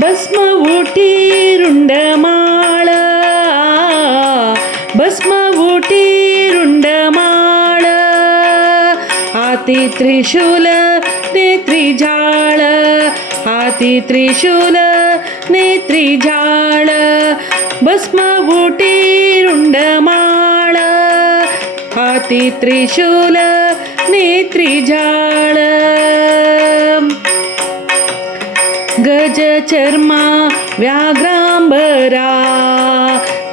भस्मवुटी रुंडमाळ, भस्मवुटी रुंडमाळ, हाती त्रिशूल नेत्री झाळ, हाती त्रिशूल नेत्री झाळ, भस्मवुटी रुंडमाळ, हाती त्रिशूल नेत्री झाळ. गजचर्मा व्याघ्रांबरा,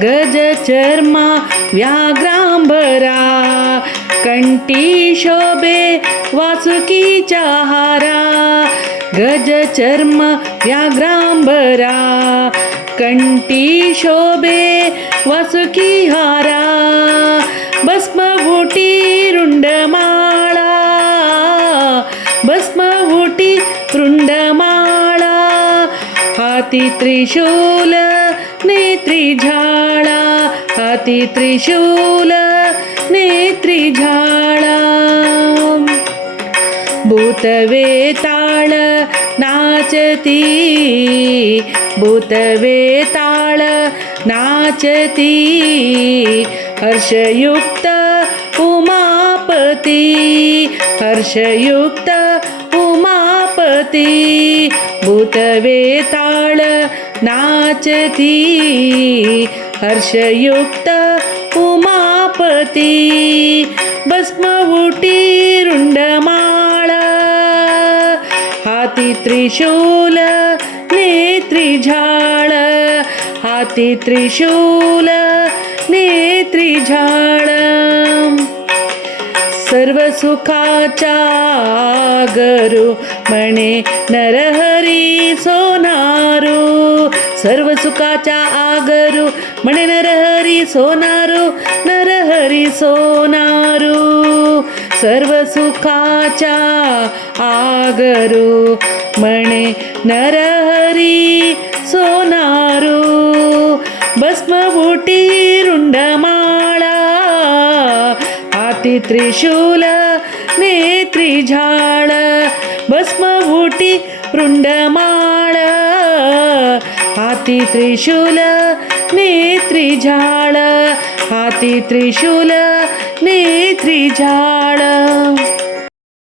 गजचर्मा व्याघ्रांबरा, कंठी शोभे वासुकीचा हारा, गजचर्म व्याघ्रांबरा, कंठी शोभे वासुकी हारा, भस्मवुटी रुंडमाळा, भस्मवुटी रुंडमाळा, हाती त्रिशूल नेत्री झाळा, हाती त्रिशूल नेत्री झाळा. भूतवेताळ नाचती, भूतवेताळ नाचती, हर्षयुक्त उमापती, हर्षयुक्त उमापती, भूतवेताळ नाचती, हर्षयुक्त उमापती, भस्मवुटी रुंडमाळ, हाती त्रिशूल नेत्री झाळ, हाती त्रिशूल नेत्री झाळ. सर्व सुखाचा गरु म्हणे नरहरी सोनारू, सर्व सुखाचा आगरू म्हणे नरहरी सोनारू, नरहरी सोनारू, सर्व सुखाचा आगरू म्हणे नरहरी सोनारू, भस्मवुटी रुंडमाळा, हाती त्रिशूल नेत्री झाळ, भस्मवुटी रुंडमाळ, हाती त्रिशूल नेत्री झाळ, हाती त्रिशूल नेत्री झाळ.